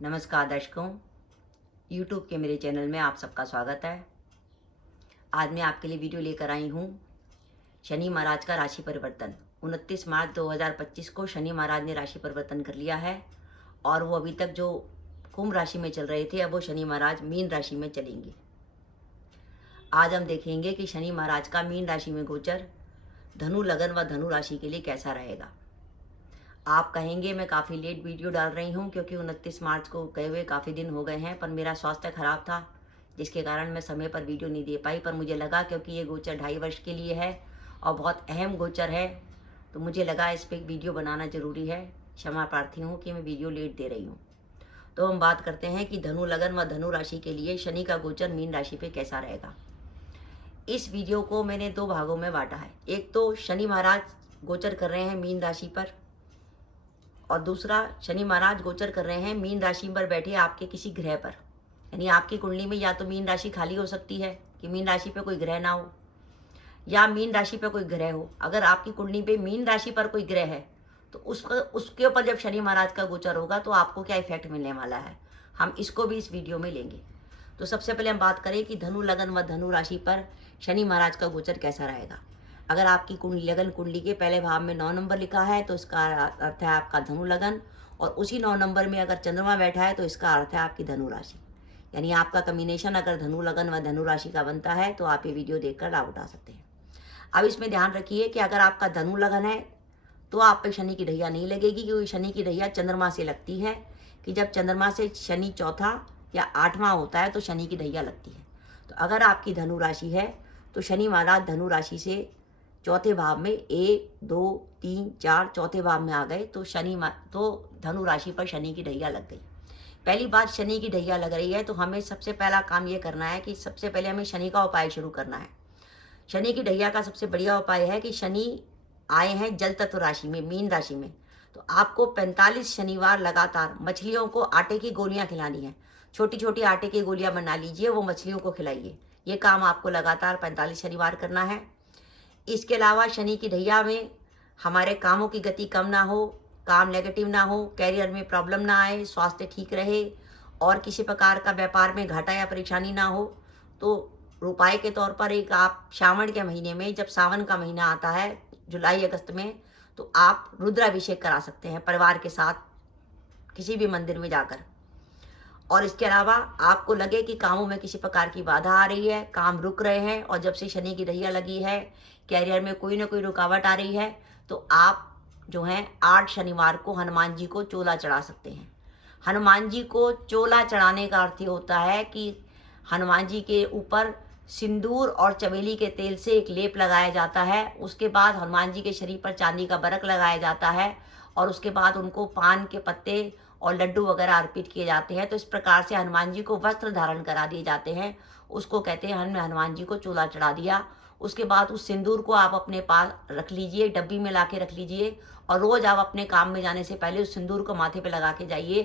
नमस्कार दर्शकों, YouTube के मेरे चैनल में आप सबका स्वागत है। आज मैं आपके लिए वीडियो लेकर आई हूँ शनि महाराज का राशि परिवर्तन। 29 मार्च 2025 को शनि महाराज ने राशि परिवर्तन कर लिया है और वो अभी तक जो कुंभ राशि में चल रहे थे, अब वो शनि महाराज मीन राशि में चलेंगे। आज हम देखेंगे कि शनि महाराज का मीन राशि में गोचर धनु लगन व धनु राशि के लिए कैसा रहेगा। आप कहेंगे मैं काफ़ी लेट वीडियो डाल रही हूँ क्योंकि 29 मार्च को गए हुए काफ़ी दिन हो गए हैं, पर मेरा स्वास्थ्य खराब था जिसके कारण मैं समय पर वीडियो नहीं दे पाई। पर मुझे लगा क्योंकि ये गोचर 2.5 वर्ष के लिए है और बहुत अहम गोचर है, तो मुझे लगा इस पर वीडियो बनाना ज़रूरी है। क्षमा प्रार्थी हूँ कि मैं वीडियो लेट दे रही हूँ। तो हम बात करते हैं कि धनु लगन व धनु राशि के लिए शनि का गोचर मीन राशि पे कैसा रहेगा। इस वीडियो को मैंने 2 भागों में बांटा है। एक तो शनि महाराज गोचर कर रहे हैं मीन राशि पर, और दूसरा शनि महाराज गोचर कर रहे हैं मीन राशि पर बैठे आपके किसी ग्रह पर। यानी आपकी कुंडली में या तो मीन राशि खाली हो सकती है कि मीन राशि पे कोई ग्रह ना हो, या मीन राशि पे कोई ग्रह हो। अगर आपकी कुंडली पे मीन राशि पर कोई ग्रह है तो उसके ऊपर जब शनि महाराज का गोचर होगा तो आपको क्या इफेक्ट मिलने वाला है, हम इसको भी इस वीडियो में लेंगे। तो सबसे पहले हम बात करें कि धनु लगन व धनु राशि पर शनि महाराज का गोचर कैसा रहेगा। अगर आपकी लगन कुंडली के पहले भाव में 9 नंबर लिखा है तो इसका अर्थ है आपका धनु लगन, और उसी 9 नंबर में अगर चंद्रमा बैठा है तो इसका अर्थ है आपकी धनु राशि। यानी आपका कॉम्बिनेशन अगर धनु लगन व धनु राशि का बनता है तो आप ये वीडियो देखकर लाभ उठा सकते हैं। अब इसमें ध्यान रखिए कि अगर आपका धनु लगन है तो आप पे शनि की ढैया नहीं लगेगी, क्योंकि शनि की ढैया चंद्रमा से लगती है कि जब चंद्रमा से शनि चौथा या 8वां होता है तो शनि की ढैया लगती है। तो अगर आपकी धनु राशि है तो शनि महाराज धनु राशि से चौथे भाव में 1, 2, 3, 4 चौथे भाव में आ गए तो धनु राशि पर शनि की ढैया लग गई। पहली बात, शनि की ढैया लग रही है तो हमें सबसे पहला काम ये करना है कि सबसे पहले हमें शनि का उपाय शुरू करना है। शनि की ढैया का सबसे बढ़िया उपाय है कि शनि आए हैं जल तत्व राशि में, मीन राशि में, तो आपको 45 शनिवार लगातार मछलियों को आटे की गोलियां खिलानी है। छोटी छोटी आटे की गोलियां बना लीजिए, वो मछलियों को खिलाइए। ये काम आपको लगातार 45 शनिवार करना है। इसके अलावा शनि की ढैया में हमारे कामों की गति कम ना हो, काम नेगेटिव ना हो, कैरियर में प्रॉब्लम ना आए, स्वास्थ्य ठीक रहे और किसी प्रकार का व्यापार में घाटा या परेशानी ना हो, तो उपाय के तौर पर एक आप श्रावण के महीने में, जब सावन का महीना आता है जुलाई अगस्त में, तो आप रुद्राभिषेक करा सकते हैं परिवार के साथ किसी भी मंदिर में जाकर। और इसके अलावा आपको लगे कि कामों में किसी प्रकार की बाधा आ रही है, काम रुक रहे हैं, और जब से शनि की ढैया लगी है कैरियर में कोई ना कोई रुकावट आ रही है, तो आप जो है 8 शनिवार को हनुमान जी को चोला चढ़ा सकते हैं। हनुमान जी को चोला चढ़ाने का अर्थ ये होता है कि हनुमान जी के ऊपर सिंदूर और चमेली के तेल से एक लेप लगाया जाता है। उसके बाद हनुमान जी के शरीर पर चांदी का बरक लगाया जाता है और उसके बाद उनको पान के पत्ते और लड्डू वगैरह अर्पित किए जाते हैं। तो इस प्रकार से हनुमान जी को वस्त्र धारण करा दिए जाते हैं। उसको कहते हैं हमने हनुमान जी को चोला चढ़ा दिया। उसके बाद उस सिंदूर को आप अपने पास रख लीजिए, डब्बी में ला के रख लीजिए, और रोज आप अपने काम में जाने से पहले उस सिंदूर को माथे पे लगा के जाइए।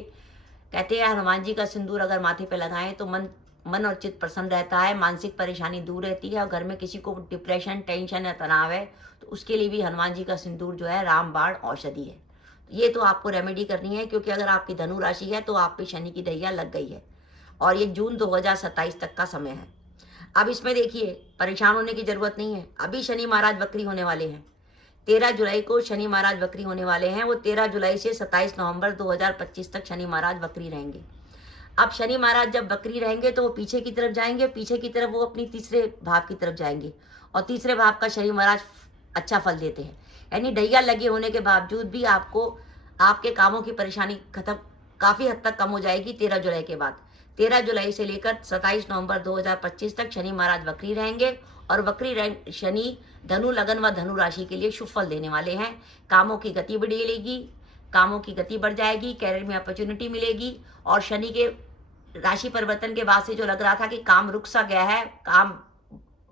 कहते हैं हनुमान जी का सिंदूर अगर माथे पे लगाएं तो मन और चित्त प्रसन्न रहता है, मानसिक परेशानी दूर रहती है, और घर में किसी को डिप्रेशन, टेंशन या तनाव है तो उसके लिए भी हनुमान जी का सिंदूर जो है रामबाण औषधि है। ये तो आपको रेमेडी करनी है, क्योंकि अगर आपकी धनु राशि है तो आप पे शनि की ढैया लग गई है और ये जून 2027 तक का समय है। अब इसमें देखिए, परेशान होने की जरूरत नहीं है। अभी शनि महाराज वक्री होने वाले हैं। 13 जुलाई को शनि महाराज वक्री होने वाले हैं। वो 13 जुलाई से 27 नवंबर 2025 तक शनि महाराज वक्री रहेंगे। अब शनि महाराज जब वक्री रहेंगे तो वो पीछे की तरफ जाएंगे, पीछे की तरफ वो अपनी तीसरे भाव की तरफ जाएंगे, और तीसरे भाव का शनि महाराज अच्छा फल देते हैं। यानी ढैया लगे होने के बावजूद भी आपको आपके कामों की परेशानी काफी हद तक कम हो जाएगी 13 जुलाई के बाद। 13 जुलाई से लेकर 27 नवंबर 2025 तक शनि महाराज वक्री रहेंगे, और वक्री शनि धनु लगन व धनु राशि के लिए शुभ फल देने वाले हैं। कामों की गति बढ़ेगी, कामों की गति बढ़ जाएगी, कैरियर में अपॉर्चुनिटी मिलेगी, और शनि के राशि परिवर्तन के बाद से जो लग रहा था कि काम रुक सा गया है, काम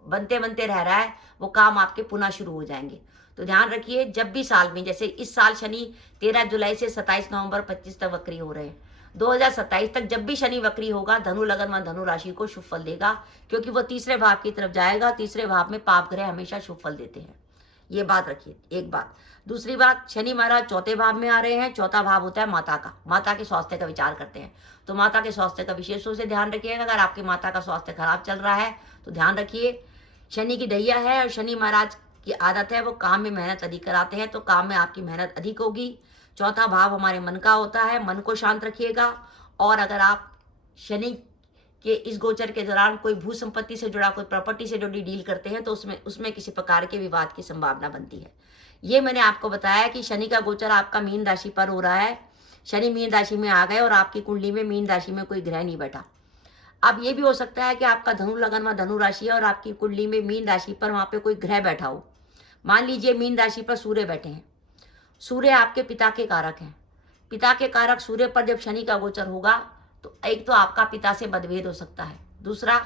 बनते बनते रह रहा है, वो काम आपके पुनः शुरू हो जाएंगे। तो ध्यान रखिए, जब भी साल में, जैसे इस साल शनि 13 जुलाई से 27 नवंबर 25 तक वक्री हो रहे हैं, 2027 तक जब भी शनि वक्री होगा धनु लगन व धनु राशि को शुभ फल देगा, क्योंकि वो तीसरे भाव की तरफ जाएगा। तीसरे भाव में पाप ग्रह हमेशा शुभ फल देते हैं। ये बात रखिए, एक बात। दूसरी बात, शनि महाराज चौथे भाव में आ रहे हैं। चौथा भाव होता है माता का, माता के स्वास्थ्य का विचार करते हैं। तो माता के स्वास्थ्य का विशेष रूप से ध्यान रखिएगा। अगर आपकी माता का स्वास्थ्य खराब चल रहा है तो ध्यान रखिए। शनि की दैया है और शनि महाराज की आदत है वो काम में मेहनत अधिक कराते हैं, तो काम में आपकी मेहनत अधिक होगी। चौथा भाव हमारे मन का होता है, मन को शांत रखिएगा। और अगर आप शनि के इस गोचर के दौरान कोई भू संपत्ति से जुड़ा, कोई प्रॉपर्टी से जुड़ी डील करते हैं तो उसमें किसी प्रकार के विवाद की संभावना बनती है। ये मैंने आपको बताया कि शनि का गोचर आपका मीन राशि पर हो रहा है। शनि मीन राशि में आ गए और आपकी कुंडली में मीन राशि में कोई ग्रह नहीं बैठा। अब ये भी हो सकता है कि आपका धनु लगन में धनु राशि है और आपकी कुंडली में मीन राशि पर वहां पे कोई ग्रह बैठा हो। मान लीजिए मीन राशि पर सूर्य बैठे हैं। सूर्य आपके पिता के कारक हैं। पिता के कारक सूर्य पर जब शनि का गोचर होगा तो एक तो आपका पिता से मतभेद हो सकता है। दूसरा,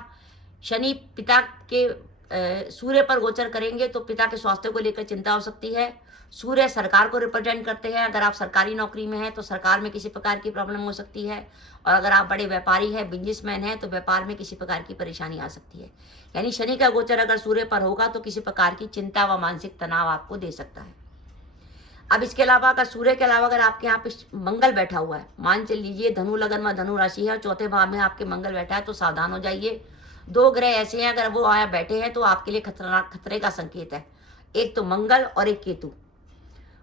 शनि पिता के सूर्य पर गोचर करेंगे तो पिता के स्वास्थ्य को लेकर चिंता हो सकती है। सूर्य सरकार को रिप्रेजेंट करते हैं। अगर आप सरकारी नौकरी में हैं तो सरकार में किसी प्रकार की प्रॉब्लम हो सकती है। और अगर आप बड़े व्यापारी हैं, बिजनेसमैन हैं, तो व्यापार में किसी प्रकार की परेशानी आ सकती है। यानी शनि का गोचर अगर सूर्य पर होगा तो किसी प्रकार की चिंता व मानसिक तनाव आपको दे सकता है। अब इसके अलावा अगर सूर्य के अलावा अगर आपके यहाँ पे मंगल बैठा हुआ है, मान चल लीजिए धनु लगन में धनु राशि है और चौथे भाव में आपके मंगल बैठा है, तो सावधान हो जाइए। दो ग्रह ऐसे हैं अगर वो आया बैठे हैं तो आपके लिए खतरनाक, खतरे का संकेत है। एक तो मंगल और एक केतु।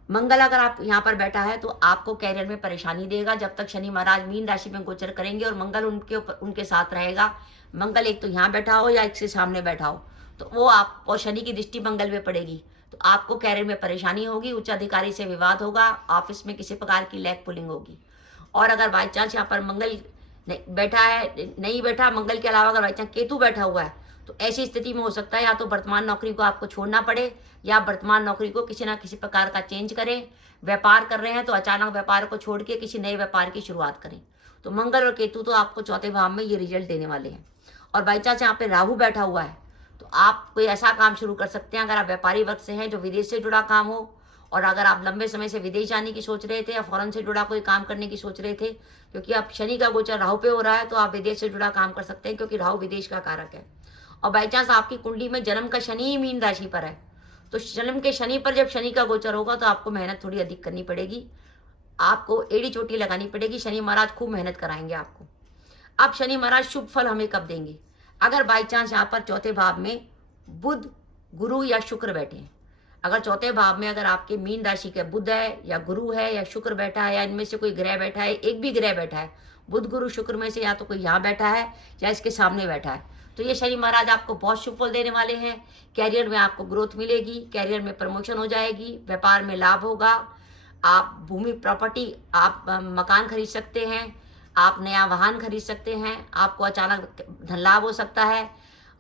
मंगल अगर आप यहाँ पर बैठा है तो आपको कैरियर में परेशानी देगा जब तक शनि महाराज मीन राशि में गोचर करेंगे और मंगल उनके साथ रहेगा। मंगल एक तो यहाँ बैठा हो या एक से सामने बैठा हो तो वो आप, और शनि की दृष्टि मंगल में पड़ेगी तो आपको कैरियर में परेशानी होगी, उच्च अधिकारी से विवाद होगा, ऑफिस में किसी प्रकार की लैग पुलिंग होगी। और अगर बाई चांस यहाँ पर मंगल बैठा है, नहीं बैठा, मंगल के अलावा अगर बाई चांस केतु बैठा हुआ है तो ऐसी स्थिति में हो सकता है या तो वर्तमान नौकरी को आपको छोड़ना पड़े या वर्तमान नौकरी को किसी ना किसी प्रकार का चेंज करें। व्यापार कर रहे हैं तो अचानक व्यापार को छोड़ के किसी नए व्यापार की शुरुआत करें। तो मंगल और केतु तो आपको चौथे भाव में ये रिजल्ट देने वाले हैं। और बाई चांस यहाँ पे राहु बैठा हुआ है तो आप कोई ऐसा काम शुरू कर सकते हैं, अगर आप व्यापारी वर्ग से हैं, जो विदेश से जुड़ा काम हो। और अगर आप लंबे समय से विदेश जाने की सोच रहे थे या फॉरेन से जुड़ा कोई काम करने की सोच रहे थे, क्योंकि अब शनि का गोचर राहु पे हो रहा है तो आप विदेश से जुड़ा काम कर सकते हैं, क्योंकि राहु विदेश का कारक है। और बाई चांस आपकी कुंडली में जन्म का शनि ही मीन राशि पर है तो जन्म के शनि पर जब शनि का गोचर होगा तो आपको मेहनत थोड़ी अधिक करनी पड़ेगी, आपको एड़ी चोटी लगानी पड़ेगी। शनि महाराज खूब मेहनत कराएंगे आपको। अब शनि महाराज शुभ फल हमें कब देंगे? अगर बाई चांस यहाँ पर चौथे भाव में बुध, गुरु या शुक्र बैठे हैं। अगर चौथे भाव में अगर आपके मीन राशि के बुध है या गुरु है या शुक्र बैठा है या इनमें से कोई ग्रह बैठा है, एक भी ग्रह बैठा है, बुध गुरु शुक्र में से या तो कोई यहाँ बैठा है या इसके सामने बैठा है, तो ये शनि महाराज आपको बहुत शुभ फल देने वाले हैं। कैरियर में आपको ग्रोथ मिलेगी, कैरियर में प्रमोशन हो जाएगी, व्यापार में लाभ होगा, आप भूमि प्रॉपर्टी, आप मकान खरीद सकते हैं, आप नया वाहन खरीद सकते हैं, आपको अचानक धन लाभ हो सकता है।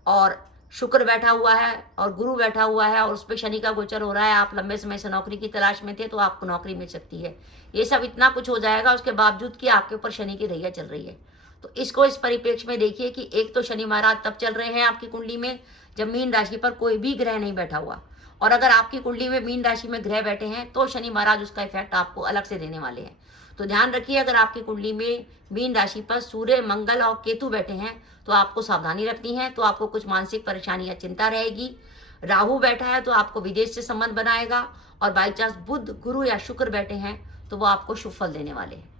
और शुक्र बैठा हुआ है और गुरु बैठा हुआ है और उस पर शनि का गोचर हो रहा है, आप लंबे समय से नौकरी की तलाश में थे तो आपको नौकरी मिल सकती है। ये सब इतना कुछ हो जाएगा उसके बावजूद कि आपके ऊपर शनि की दैया चल रही है। तो इसको इस परिप्रेक्ष्य में देखिए कि एक तो शनि महाराज तब चल रहे हैं आपकी कुंडली में जब मीन राशि पर कोई भी ग्रह नहीं बैठा हुआ, और अगर आपकी कुंडली में मीन राशि में ग्रह बैठे हैं तो शनि महाराज उसका इफेक्ट आपको अलग से देने वाले हैं। तो ध्यान रखिए, अगर आपकी कुंडली में मीन राशि पर सूर्य, मंगल और केतु बैठे हैं तो आपको सावधानी रखनी है, तो आपको कुछ मानसिक परेशानी या चिंता रहेगी। राहु बैठा है तो आपको विदेश से संबंध बनाएगा, और बाई चांस बुध, गुरु या शुक्र बैठे हैं तो वो आपको शुभ फल देने वाले हैं।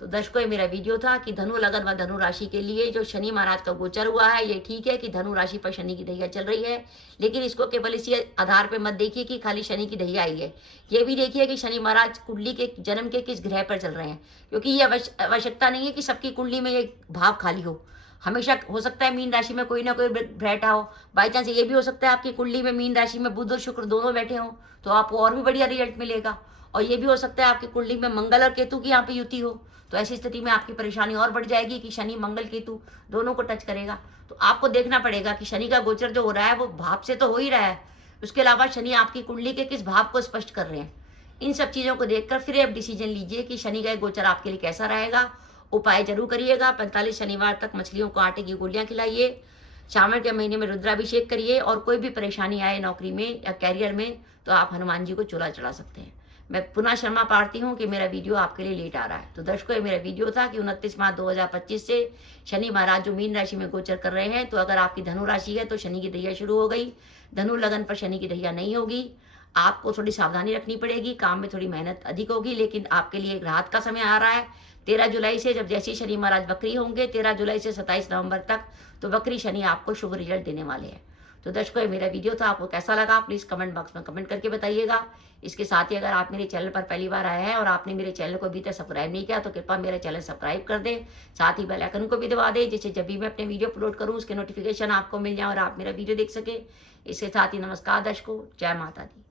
तो दर्शकों, ये मेरा वीडियो था कि धनु लगन व धनु राशि के लिए जो शनि महाराज का गोचर हुआ है, ये ठीक है कि धनु राशि पर शनि की दैया चल रही है, लेकिन इसको केवल इसी आधार पर मत देखिए कि खाली शनि की दैया आई है। ये भी देखिए कि शनि महाराज कुंडली के जन्म के किस ग्रह पर चल रहे हैं, क्योंकि ये आवश्यकता नहीं है कि सबकी कुंडली में ये भाव खाली हो। हमेशा हो सकता है मीन राशि में कोई ना कोई बैठा हो। बाई चांस ये भी हो सकता है आपकी कुंडली में मीन राशि में बुध और शुक्र दोनों बैठे हों तो आपको और भी बढ़िया रिजल्ट मिलेगा। और ये भी हो सकता है आपकी कुंडली में मंगल और केतु की यहाँ पे युति हो, तो ऐसी स्थिति में आपकी परेशानी और बढ़ जाएगी कि शनि मंगल केतु दोनों को टच करेगा। तो आपको देखना पड़ेगा कि शनि का गोचर जो हो रहा है वो भाव से तो हो ही रहा है, उसके अलावा शनि आपकी कुंडली के किस भाव को स्पष्ट कर रहे हैं। इन सब चीज़ों को देखकर फिर आप डिसीजन लीजिए कि शनि का गोचर आपके लिए कैसा रहेगा। उपाय जरूर करिएगा। 45 शनिवार तक मछलियों को आटे की गोलियां खिलाइए, श्रावण के महीने में रुद्राभिषेक करिए, और कोई भी परेशानी आए नौकरी में या कैरियर में तो आप हनुमान जी को चूल्हा चढ़ा सकते हैं। मैं पुनः क्षमा प्रार्थी हूँ कि मेरा वीडियो आपके लिए लेट आ रहा है। तो दर्शकों, ये मेरा वीडियो था कि 29 मार्च 2025 से शनि महाराज जो मीन राशि में गोचर कर रहे हैं, तो अगर आपकी धनु राशि है तो शनि की दैया शुरू हो गई, धनु लगन पर शनि की दैया नहीं होगी। आपको थोड़ी सावधानी रखनी पड़ेगी, काम में थोड़ी मेहनत अधिक होगी, लेकिन आपके लिए एक राहत का समय आ रहा है। 13 जुलाई से जब जैसे ही शनि महाराज वक्री होंगे, 13 जुलाई से 27 नवंबर तक, तो वक्री शनि आपको शुभ रिजल्ट देने वाले हैं। तो दर्शकों, ये मेरा वीडियो था, आपको कैसा लगा प्लीज़ कमेंट बॉक्स में कमेंट करके बताइएगा। इसके साथ ही अगर आप मेरे चैनल पर पहली बार आए हैं और आपने मेरे चैनल को अभी तक सब्सक्राइब नहीं किया, तो कृपया मेरा चैनल सब्सक्राइब कर दें, साथ ही बेल आइकन को भी दबा दें, जिससे जब भी मैं अपने वीडियो अपलोड करूँ उसके नोटिफिकेशन आपको मिल जाए और आप मेरा वीडियो देख सकें। इसके साथ ही नमस्कार दर्शकों, जय माता दी।